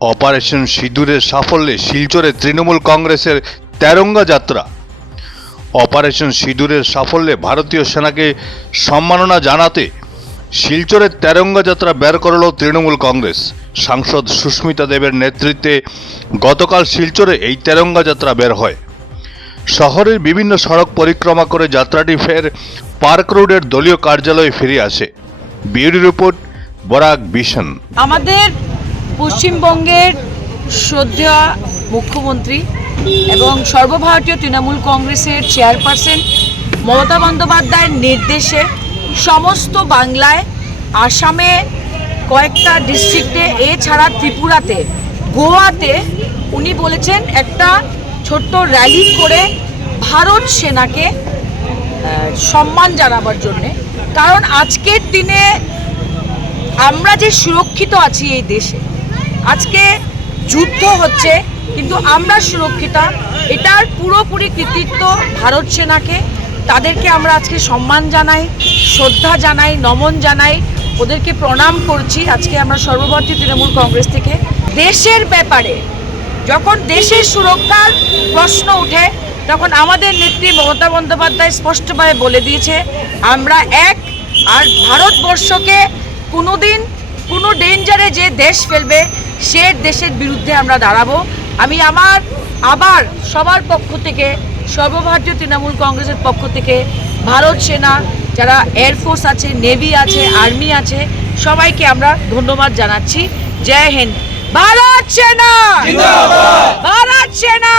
Operation সিঁদুরের সাফল্যে শিলচরে তৃণমূল কংগ্রেসের তেরঙ্গা যাত্রা। অপারেশন সিঁদুরের সাফল্যে ভারতীয় সেনাকে সম্মাননা জানাতে শিলচরের তেরঙ্গা যাত্রা বের করল তৃণমূল কংগ্রেস। সাংসদ সুস্মিতা দেবের নেতৃত্বে গতকাল শিলচরে এই তেরঙ্গা যাত্রা বের হয়। শহরের বিভিন্ন সড়ক পরিক্রমা করে যাত্রাটি ফের পার্ক রোডের দলীয় কার্যালয়ে ফিরে আসে। Bureau report, Barak vision. আমাদের পশ্চিমবঙ্গের শ্রদ্ধেয় মুখ্যমন্ত্রী এবং সর্বভারতীয় তৃণমূল কংগ্রেসের চেয়ারপারসন মমতা বন্দ্যোপাধ্যায়ের নির্দেশে সমস্ত বাংলায়, আসামে কয়েকটা ডিস্ট্রিক্টে, এছাড়া ত্রিপুরাতে, গোয়াতে উনি বলেছেন একটা ছোট্ট র্যালি করে ভারত সেনাকে সম্মান জানাবার জন্যে। কারণ আজকের দিনে আমরা যে সুরক্ষিত আছি এই দেশে, আজকে যুদ্ধ হচ্ছে কিন্তু আমরা সুরক্ষিত, এটার পুরোপুরি কৃতিত্ব ভারত সেনাকে। তাদেরকে আমরা আজকে সম্মান জানাই, শ্রদ্ধা জানাই, নমন জানাই, ওদেরকে প্রণাম করছি। আজকে আমরা সর্বভারতীয় তৃণমূল কংগ্রেস থেকে দেশের ব্যাপারে যখন দেশের সুরক্ষার প্রশ্ন ওঠে তখন আমাদের নেত্রী মমতা বন্দ্যোপাধ্যায় স্পষ্টভাবে বলে দিয়েছে আমরা এক, আর ভারতবর্ষকে কোনোদিন কোনো ডেঞ্জারে যে দেশ ফেলবে সে দেশের বিরুদ্ধে আমরা দাঁড়াবো। আমি আবার সবার পক্ষ থেকে, সর্বভারতীয় তৃণমূল কংগ্রেসের পক্ষ থেকে ভারত সেনা, যারা এয়ারফোর্স আছে, নেভি আছে, আর্মি আছে, সবাইকে আমরা ধন্যবাদ জানাচ্ছি। জয় হিন্দ। ভারত সেনা, ভারত সেনা।